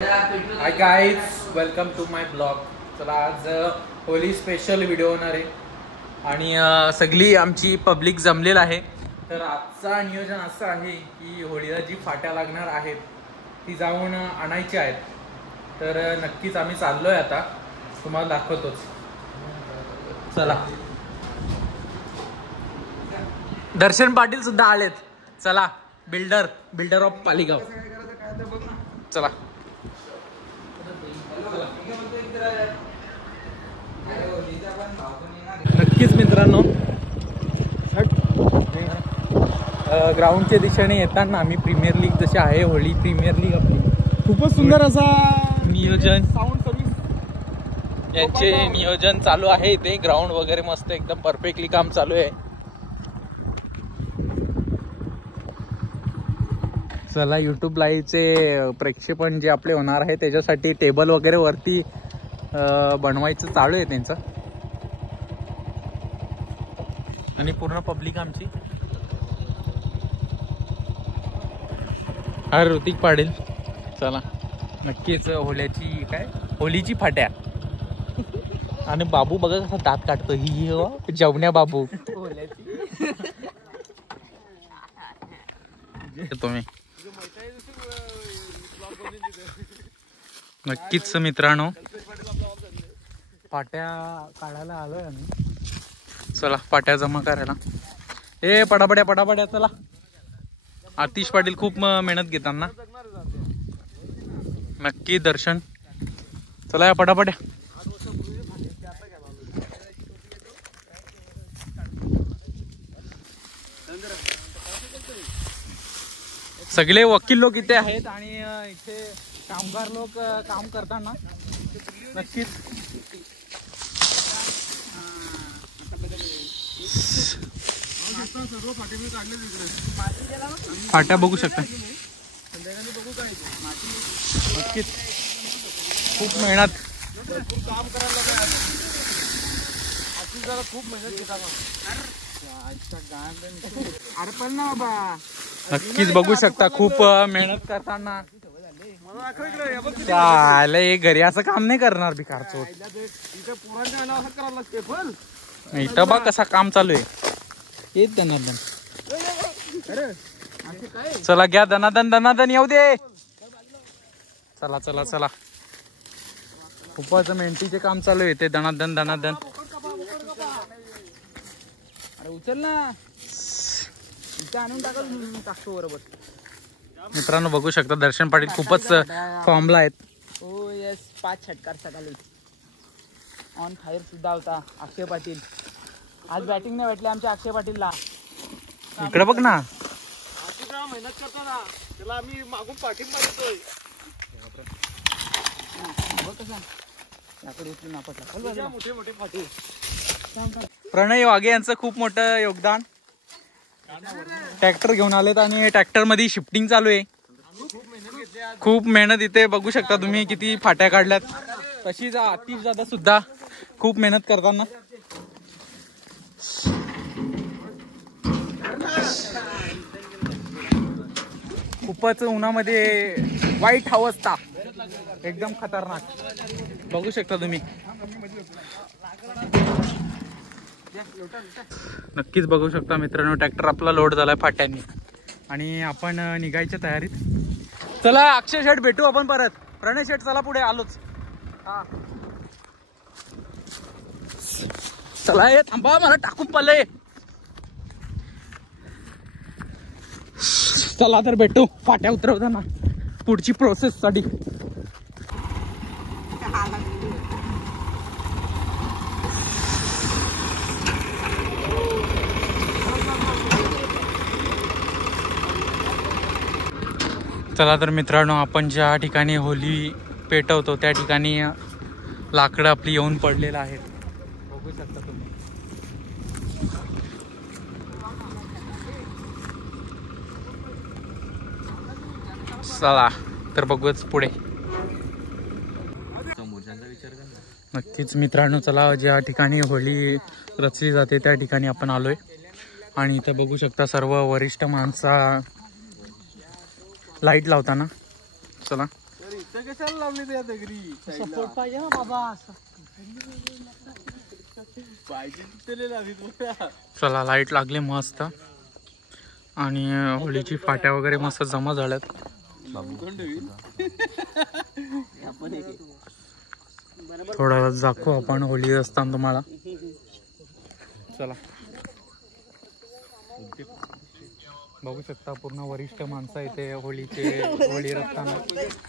High guys, welcome to my blog. चला, आज Holy special video होणार आहे आणि सगळी आमची पब्लिक जमलेलं आहे. तर आजचा नियोजन असं आहे की होळीला जी फाट्या लागणार आहेत ती जाऊन आणायची आहेत. तर नक्कीच आम्ही चाललोय, आता तुम्हाला दाखवतोच. चला, दर्शन पाटील सुद्धा आलेत. चला, बिल्डर ऑफ पालिगाव. चला, नक्कीच मित्रांनो, ग्राउंडच्या दिशेने येताना आम्ही प्रीमियर लीग जशी आहे, होळी प्रीमियर लीग आपली खूपच सुंदर असा नियोजन, साऊंड सर्व्हिस यांचे नियोजन चालू आहे. ते ग्राउंड वगैरे मस्त एकदम परफेक्टली काम चालू आहे. चला, यूट्यूब लाईव्हचे प्रक्षेपण जे आपले होणार आहे त्याच्यासाठी टेबल वगैरे वरती बनवायचं चालू आहे त्यांचं. आणि पूर्ण पब्लिक आमची. अरे ऋतिक पाटील, चला नक्कीच होलीची फाट्या. आणि बाबू बघा कसा दात काढतो. ही जेवण्या बाबू तुम्ही नक्कीच मित्रांनो, फाट्या काढायला आलोय आम्ही. चला, फाट्या जमा करायला. पटापट्या चला. आतिश पाटील खूप मेहनत घेताना. नक्की दर्शन. चला या पटापट्या. सगळे वकील लोक इथे आहेत आणि इथे कामगार लोक काम करताना. नक्कीच फाट्या बघू शकता. नक्कीच खूप मेहनत, काम करायला खूप मेहनत घेतात. अरे पण ना बाबा, नक्कीच बघू शकता खूप मेहनत करताना. चाले, घरी असं काम नाही करणार भिकार चोट. इथं बघ कसा काम चालू आहे. येत दनादन. चला घ्या, दनादन येऊ दे. चला चला चला, खूपच मेहनतीचे काम चालू आहे ते. दनादन. अरे उचल ना, इथं आणून टाकतो बरोबर. मित्रांनो बघू शकता, दर्शन पाटील खूपच फॉर्मला आहेत. हो यस, 5 षटकार सकाळी. ऑन फायर सुद्धा होता अक्षय पाटील. आज बॅटिंग नाही भेटले आमच्या अक्षय पाटीलला. इकडे बघ ना, मेहनत करतो ना, त्याला आम्ही मागून पाठिंबा देतोय. मोठे पाटील. प्रणय वाघे यांचं खूप मोठं योगदान. ट्रॅक्टर घेऊन आलेत आणि ट्रॅक्टर मध्ये शिफ्टिंग चालू आहे. खूप मेहनत इथे बघू शकता तुम्ही, किती फाट्या काढल्यात. तशीच आतिश दादा सुद्धा खूप मेहनत करताना. खूपच उन्हामध्ये वाईट अवस्था, एकदम खतरनाक बघू शकता तुम्ही. नक्कीच बघू शकता मित्रांनो, ट्रॅक्टर आपला लोड झालाय फाट्यांनी आणि आपण निघायच्या तयारीत. चला अक्षय शेठ, भेटू आपण परत. प्रणय शेठ चला पुढे, आलोच. चला, हे थांबा, मला टाकून पडलंय. चला तर भेटू फाट्या उतरवताना पुढची प्रोसेस साठी. चला तर मित्रांनो, आपण ज्या ठिकाणी होली पेटवतो त्या ठिकाणी लाकडं आपली येऊन पडलेलं आहेत. बघू शकता तुम्ही. चला तर बघूच पुढे. नक्कीच मित्रांनो, चला, ज्या ठिकाणी होली रचली जाते त्या ठिकाणी आपण आलोय आणि इथं बघू शकता सर्व वरिष्ठ माणसा लाईट लावताना. चला, कशाला लावली त्या दगडी सपोर्ट पाहिजे ना बाबा. पाहिजे तिथे लावी. चला लाईट लागले मस्त आणि होळीची फाट्या वगैरे मस्त जमा झाल्यात. थोडा वेळ दाखवू आपण होळी असताना तुम्हाला. चला बघू शकता पूर्ण वरिष्ठ माणसं इथे होळी रस्ताना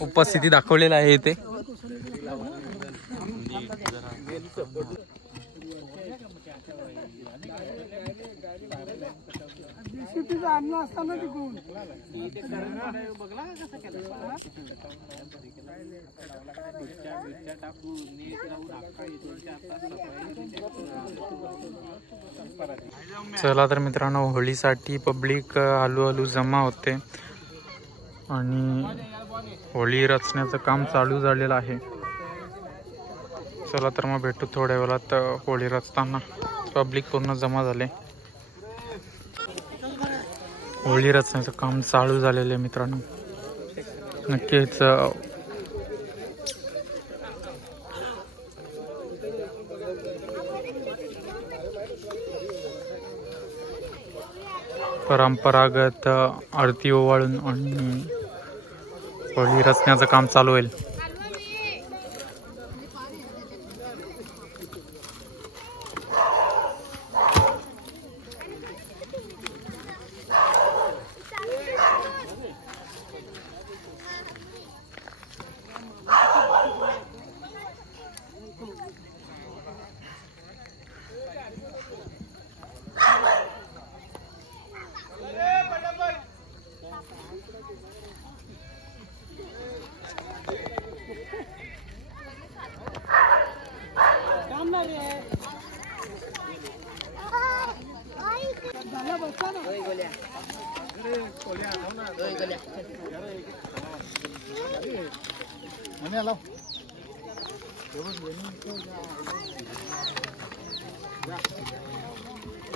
उपस्थिती दाखवलेला आहे इथे. चला तर मित्रांनो, होळीसाठी पब्लिक हळूहळू जमा होते आणि होळी रचण्याचं काम चालू झालेलं आहे. चला तर मग भेटू थोड्या वेळात. होळी रचताना पब्लिक पूर्ण जमा झाले. होळी रचण्याचं काम चालू झालेलं आहे मित्रांनो. नक्कीच परंपरागत आरती ओवाळून आणि होळी रचण्याचं काम चालू होईल.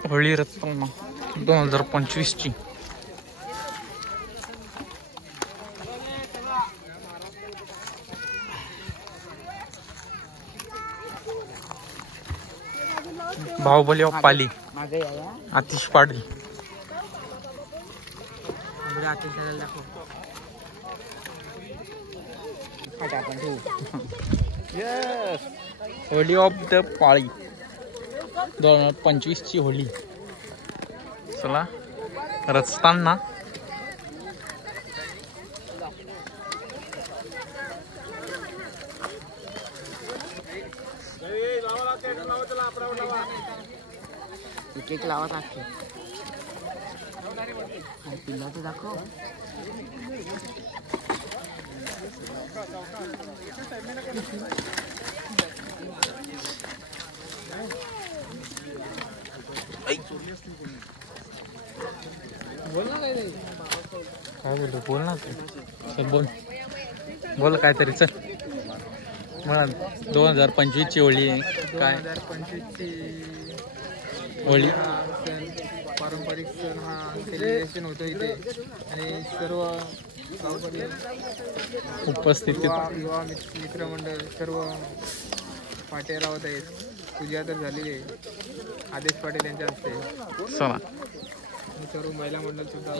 होळी रचना 2025 ची Baahubali of Pali Atish Patil. Holi of the Pali 2025 ची होळी. चला रचताना केक लावा टाकते पिल्ला तर दाखव. काय बोलतो? बोल ना तू. चल बोल काहीतरी. चल मला 2025 ची होळी आहे. काय 2025 ची होळी सण, पारंपरिक सण हा सेलिब्रेशन होतो इथे आणि सर्व गावकरी उपस्थितीत युवा मित्रमंडळ सर्व पाट्या लावत आहेत. पूजा तर झालेली आहे आदेश पाटील यांच्या हस्ते. चला सर्व महिला मंडळ सुद्धा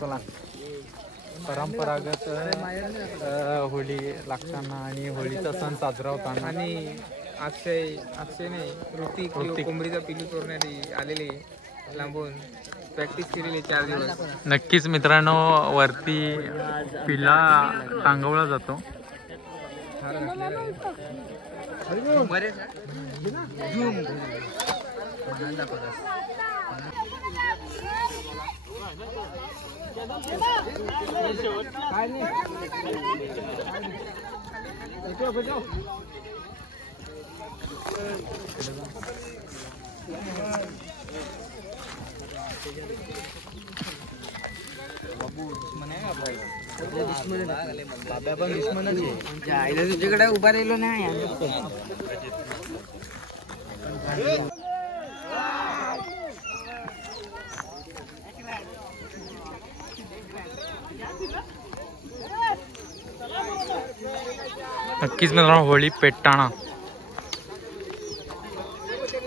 चला परंपरागत होळी लागताना आणि होळीचा सण साजरा होताना आणि अक्षय नाही ऋतिक कोंबडीचा पिलू चोरण्यासाठी आलेले लांबून प्रॅक्टिस केलेली 4 दिवस. नक्कीच मित्रांनो, वरती पिल्ला टांगवला जातो. बाबा पण दुश्मनच आहे. आईला तुझ्याकडे उभा राहिलो नाही. नक्कीच मित्रांनो होळी पेटताना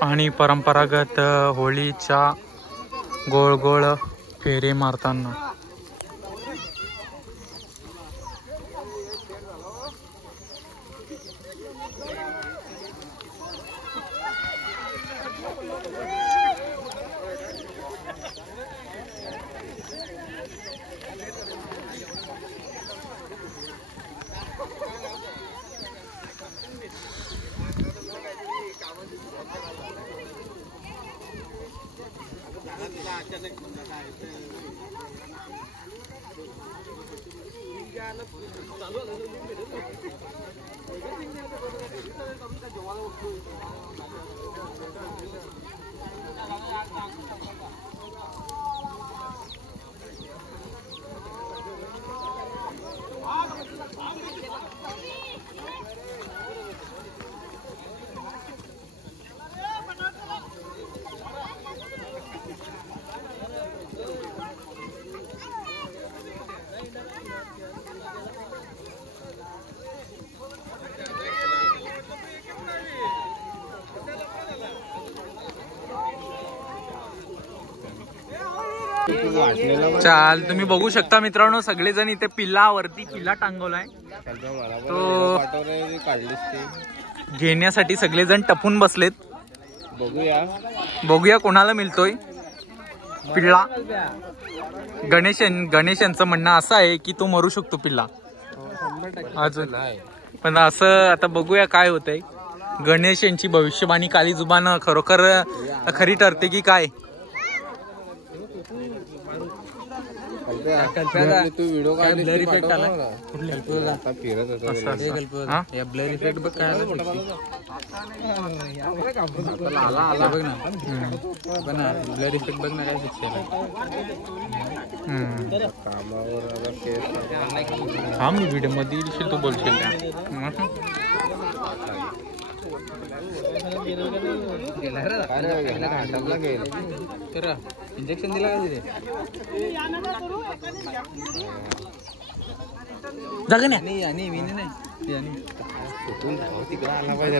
आणि परंपरागत होळीच्या गोळ गोळ फेरे मारताना चाल तुम्ही बघू शकता मित्रांनो सगळेजण इथे पिल्लावरती पिल्ला टांगवलाय तो घेण्यासाठी सगळेजण टपून बसलेत. बघूया कोणाला मिळतोय पिल्ला. गणेशांचं म्हणणं असं आहे की तो मरू शकतो पिल्ला अजून, पण असं आता बघूया काय होतंय. गणेशांची भविष्यवाणी काली जुबान खरोखर खरी ठरते की काय. तू व्हिडिओ ब्लर इफेक्ट आला ब्लर इफेक्ट बघ काय बघ ना ब्लर इफेक्ट बघ ना काय शिक्षण हा मी व्हिडिओ मध्ये येशील तू बोलशील इंजेक्शन दिला का तिथे जागा आणि मी नाही तिकडे आला पाहिजे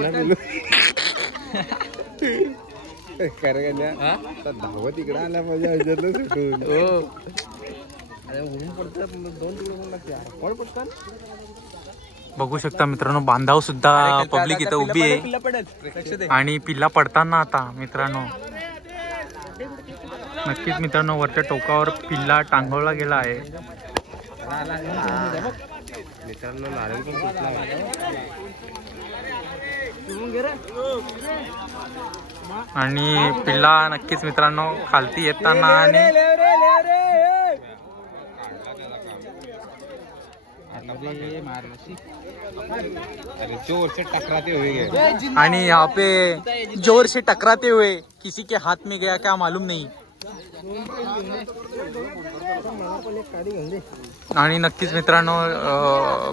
धावत तिकडे आला पाहिजे सुटून उडून पडतात 2 तुकडे लागते. बघू शकता मित्रांनो बांधाव सुद्धा पब्लिक इथं उभी आहे आणि पिल्ला पडताना आता मित्रांनो नक्कीच मित्रांनो वरच्या टोकावर पिल्ला टांगवला गेला आहे. मित्रांनो नारळ पण आणि पिल्ला नक्कीच मित्रांनो खालती येताना आणि अरे जोर से टकराते हुए आणि यहाँ पे जोर से टकराते हुए किसी के हाथ में गया क्या मालूम नहीं. आणि नक्कीच मित्रांनो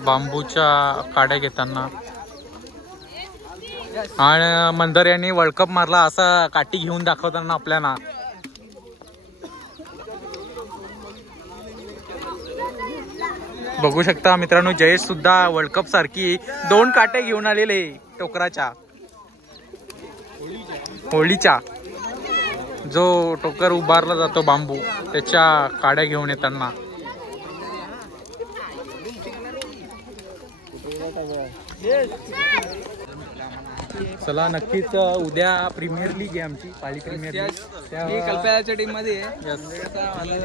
बांबूच्या काड्या घेताना आणि मंदर यांनी वर्ल्ड कप मारला असा काठी घेऊन दाखवताना आपल्याला बघू शकता मित्रांनो. जयेश सुद्धा वर्ल्ड कप सारखी 2 काटे घेऊन आलेले टोकराच्या होळीच्या जो टोकर उभारला जातो बांबू त्याच्या काड्या घेऊन येताना. चला नक्कीच उद्या प्रीमियर लीग आहे आमची पाली प्रीमियर लीग कल्पयाच्या टीम मध्ये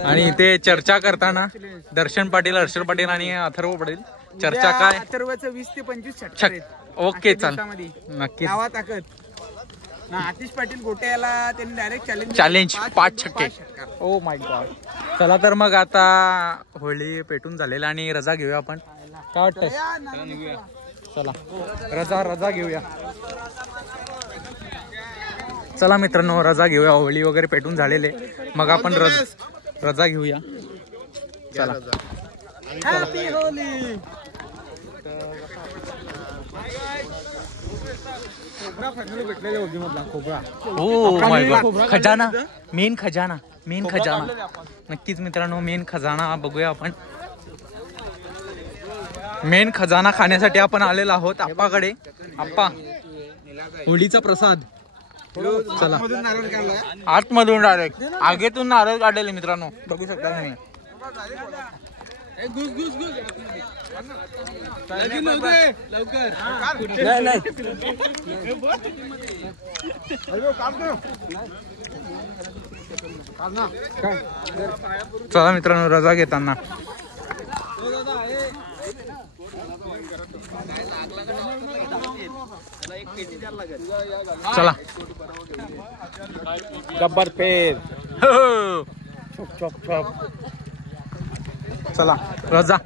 आणि ते चर्चा करताना दर्शन पाटील हर्षल पाटील आणि अथर्व पाटील चर्चा काय अथर्वचं 20 ते 25 षटकार आहेत. ओके चाल नक्कीच नावा ताकद ना. आतिश पाटील गोटे याला त्यांनी डायरेक्ट चॅलेंज 5 छक्के. Oh my God. चला तर मग आता होळी पेटून झालेली आणि रजा घेऊया आपण. काय वाटतंय चला रजा घेऊया. चला मित्रांनो रजा घेऊया. होळी वगैरे पेटून झालेले मग आपण रजा घेऊया. चला हॅपी होली. खजाना मेन खजाना नक्कीच मित्रांनो मेन खजाना बघूया आपण. मेन खजाना खाण्यासाठी आपण आलेलो आहोत आप्पाकडे. आप्पा, होळीचा प्रसाद. चला आतमधून डायरेक्ट, आगेतून नारळ काढलेले मित्रांनो, बघू शकता तुम्ही. चला मित्रांनो, रजा घेताना चला. गब्बर पेर. चला रजा.